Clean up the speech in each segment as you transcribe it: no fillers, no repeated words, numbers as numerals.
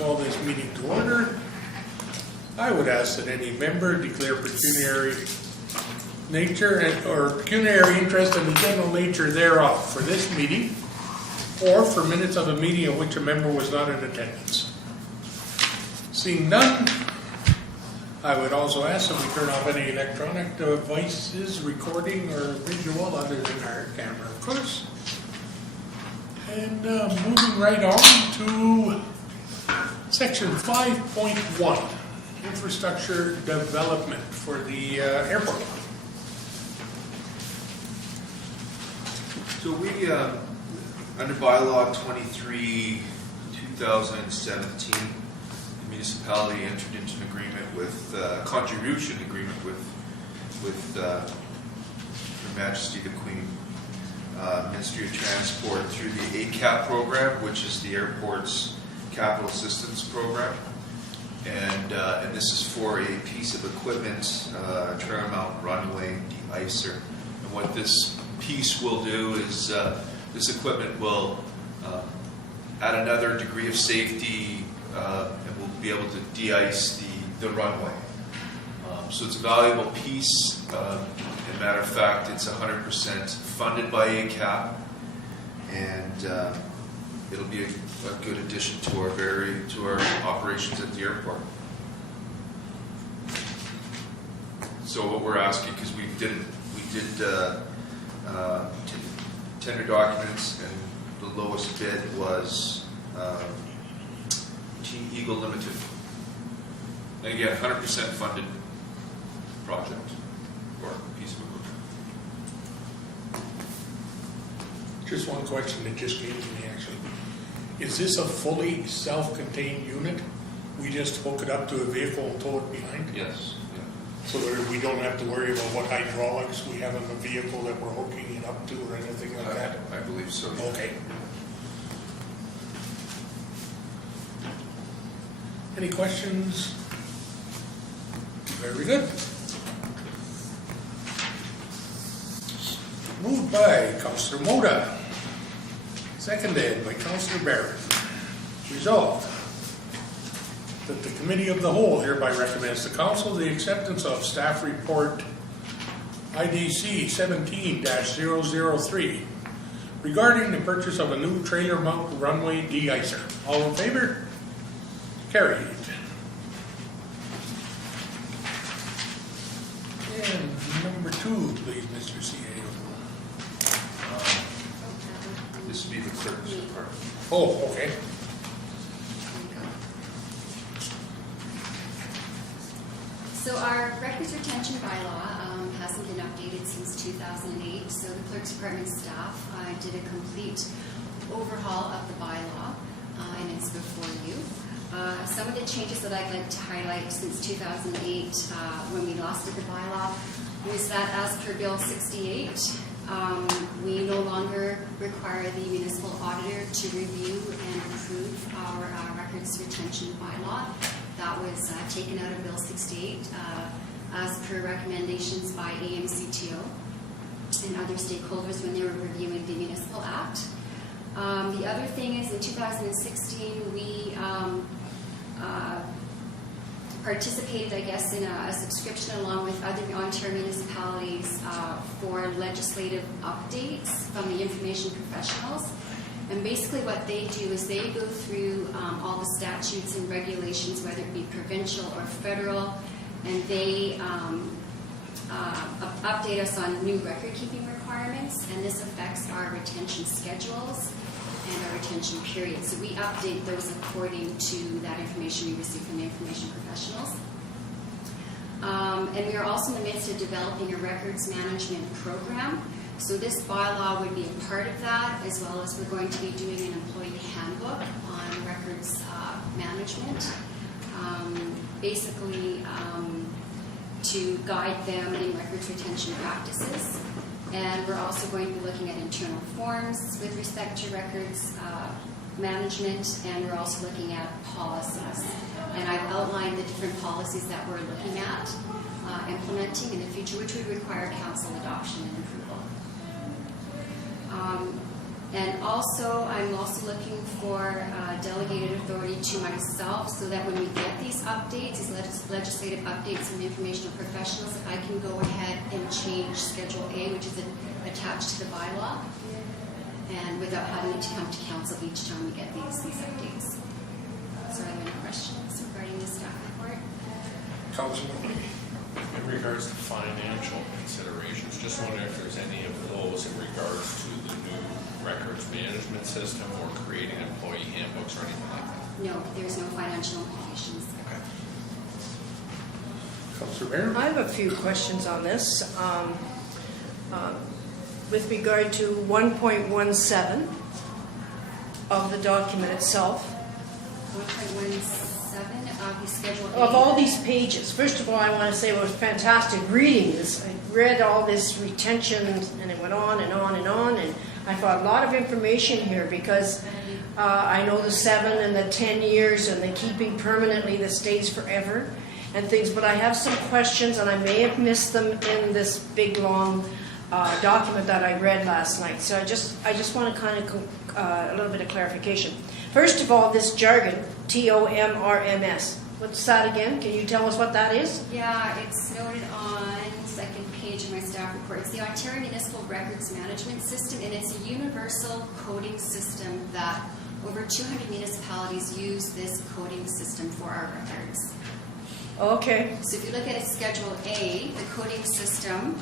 call this meeting to order. I would ask that any member declare pecuniary nature or pecuniary interest in the general nature thereof for this meeting, or for minutes of a meeting in which a member was not in attendance. Seeing none, I would also ask that we turn off any electronic devices, recording or visual other than our camera, of course. And moving right on to section 5.1, infrastructure development for the airport. So we, under bylaw 23, 2017, the municipality entered into an agreement with, contribution agreement with Her Majesty the Queen, Ministry of Transport through the ACAP program, which is the airport's capital assistance program. And this is for a piece of equipment, Trail Mountain runway de-icer. And what this piece will do is this equipment will add another degree of safety and will be able to de-ice the runway. So it's a valuable piece. As a matter of fact, it's 100% funded by ACAP, and it'll be a good addition to our operations at the airport. So what we're asking, because we did tender documents, and the lowest bid was Team Eagle Limited. And again, 100% funded project or piece of equipment. Just one question that just came to me actually. Is this a fully self-contained unit? We just hook it up to a vehicle and tow it behind? Yes. So that we don't have to worry about what hydraulics we have in the vehicle that we're hooking it up to or anything like that? I believe so. Okay. Any questions? Very good. Moved by Councillor Moda, seconded by Councillor Barrett. Resolved that the Committee of the Whole hereby recommends to Council the acceptance of Staff Report IDC 17-003 regarding the purchase of a new trailer mount runway de-icer. All in favor? Carried. And number 2, please, Mr. CAO. This would be the clerk's department. Oh, okay. So our records retention bylaw hasn't been updated since 2008, so the clerk's department staff did a complete overhaul of the bylaw, and it's before you. Some of the changes that I'd like to highlight since 2008, when we last did the bylaw, was that as per Bill 68, we no longer require the municipal auditor to review and approve our records retention bylaw. That was taken out of Bill 68 as per recommendations by AMCTO and other stakeholders when they were reviewing the Municipal Act. The other thing is in 2016 we participated, I guess, in a subscription along with other Ontario municipalities for legislative updates from the information professionals. And basically what they do is they go through all the statutes and regulations, whether it be provincial or federal, and they update us on new record-keeping requirements, and this affects our retention schedules and our retention periods. So we update those according to that information we receive from the information professionals. And we are also in the midst of developing a records management program. So this bylaw would be a part of that, as well as we're going to be doing an employee handbook on records management, basically to guide them in records retention practices. And we're also going to be looking at internal forms with respect to records management, and we're also looking at policies. And I've outlined the different policies that we're looking at implementing in the future, which would require council adoption and approval. And also, I'm also looking for delegated authority to myself so that when we get these updates, these legislative updates from informational professionals, I can go ahead and change Schedule A, which is attached to the bylaw, and without having to come to council each time we get these updates. So are there any questions regarding the staff report? Councilman, In regards to financial considerations, just wondering if there's any of those in regards to the new records management system or creating employee handbooks or anything like that? No, there's no financial implications. Okay. Councilor Mayor? I have a few questions on this. With regard to 1.17 of the document itself, 1.17 of the Schedule A. of all these pages, first of all, I want to say it was fantastic reading this. I read all this retention, and it went on and on and on, and I found a lot of information here because I know the 7 and the 10 years and the keeping permanently that stays forever and things, but I have some questions, and I may have missed them in this big, long document that I read last night. So I just want to kind of a little bit of clarification. First of all, this jargon, TOMRMS. What's that again? Can you tell us what that is? Yeah, it's noted on the second page of my staff report. It's the Ontario Municipal Records Management System, and it's a universal coding system that over 200 municipalities use this coding system for our records. Okay. So if you look at a Schedule A, the coding system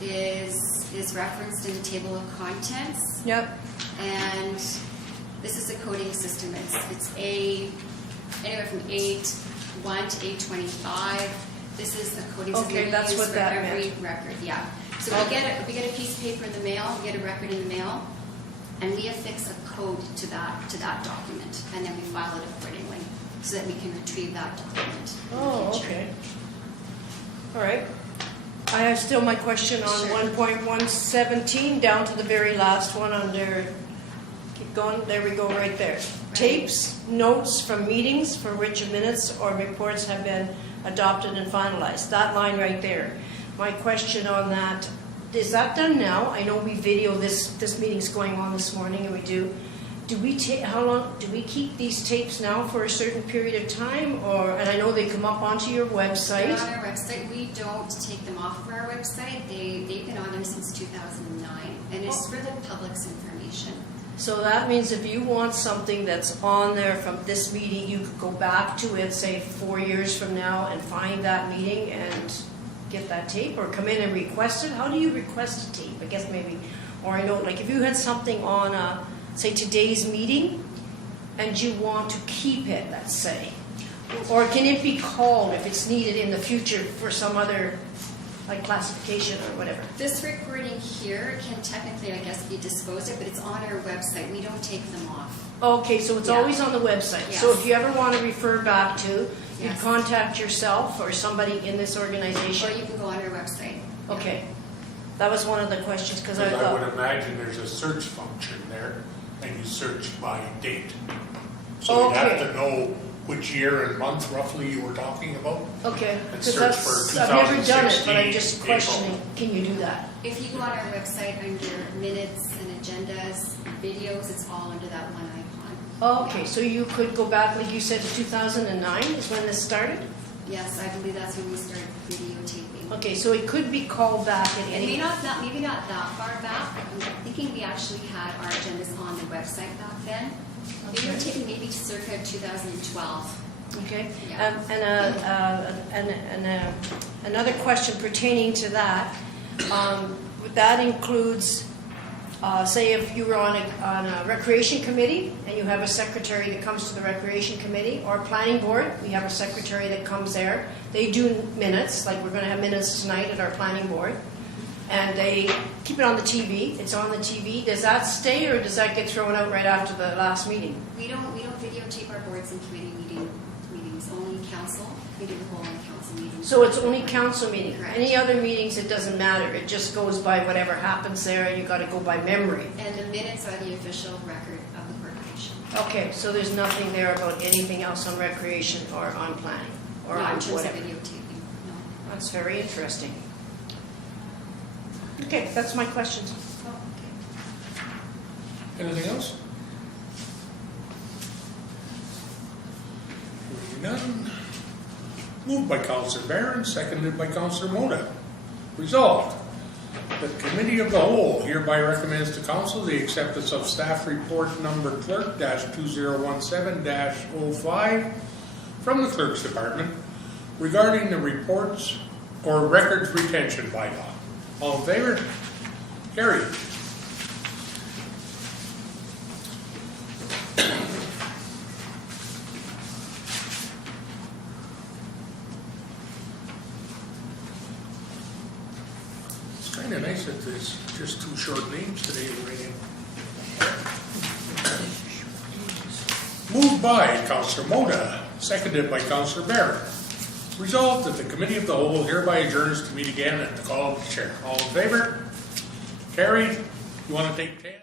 is referenced in the table of contents. Yep. And this is a coding system. It's anywhere from 8.1 to 8.25. This is a coding system Okay, we that's use what for that every meant. record. Yeah. So we get a piece of paper in the mail, we get a record in the mail, and we affix a code to that document, and then we file it accordingly so that we can retrieve that document. in the Oh, future. okay. All right. I have still my question on Sure. 1.117 down to the very last one under, keep going, there we go, right there. Tapes, notes from meetings for which minutes or reports have been adopted and finalized. That line right there. My question on that, is that done now? I know we video this meeting's going on this morning, and we do. How long do we keep these tapes now for a certain period of time, or? And I know they come up onto your They're website. on our website. We don't take them off of our website. They've been on there since 2009, and it's for the public's information. So that means if you want something that's on there from this meeting, you could go back to it, say 4 years from now, and find that meeting and get that tape, or come in and request it. How do you request a tape? I guess maybe, or I know, like if you had something on say today's meeting, and you want to keep it, let's say, or can it be called if it's needed in the future for some other, like classification or whatever? This recording here can technically, I guess, be disposed of, but it's on our website. We don't take them off. Okay, so it's Yeah. always on the website. So Yes. if you ever want to refer back to, you Yes. contact yourself or somebody in this Or organization. you can go on our website. Okay, that was one of the questions, because I Because I would thought, imagine there's a search function there, and you search by date. So you'd have Okay. to know which year and month roughly you were talking about. okay, And because search that's, for I've never done it, but I'm 2016 just April. questioning, can you do that? If you go on our website under minutes and agendas, videos, it's all under that one icon. Okay, so you could go back, like you said, to 2009 is when this started? Yes, I believe that's when we started videotaping. Okay, so it could be called back at And any. maybe not that far back. I'm thinking we actually had our agendas on the website back then. Videotaping maybe circa 2012. Okay, Yeah. and another question pertaining to that, that includes, say if you were on a recreation committee and you have a secretary that comes to the recreation committee, or planning board, we have a secretary that comes there. They do minutes, like we're going to have minutes tonight at our planning board, and they keep it on the TV. It's on the TV. Does that stay, or does that get thrown out right after the last meeting? We don't videotape our boards and committee meetings. Only council. We do the whole council meetings. So it's only council meeting. Correct. Any other meetings, it doesn't matter. It just goes by whatever happens there, and you got to go by memory. And the minutes are the official record of the corporation. Okay, so there's nothing there about anything else on recreation or on planning or Not on in terms of whatever. videotaping. No. That's very interesting. Okay, that's my questions. Oh, okay. Anything else? Hearing none. Moved by Councillor Barron, seconded by Councillor Mota. Resolved. The Committee of the Whole hereby recommends to Council the acceptance of staff report number clerk -2017-05 from the Clerk's Department regarding the reports or records retention bylaw. All in favor? Carried. It's kind of nice that there's just two short names today to write in. Moved by Councillor Mota, seconded by Councillor Barron. Resolved that the Committee of the Whole hereby adjourns to meet again at the call of the chair. All in favor? Carried. You want to take 10?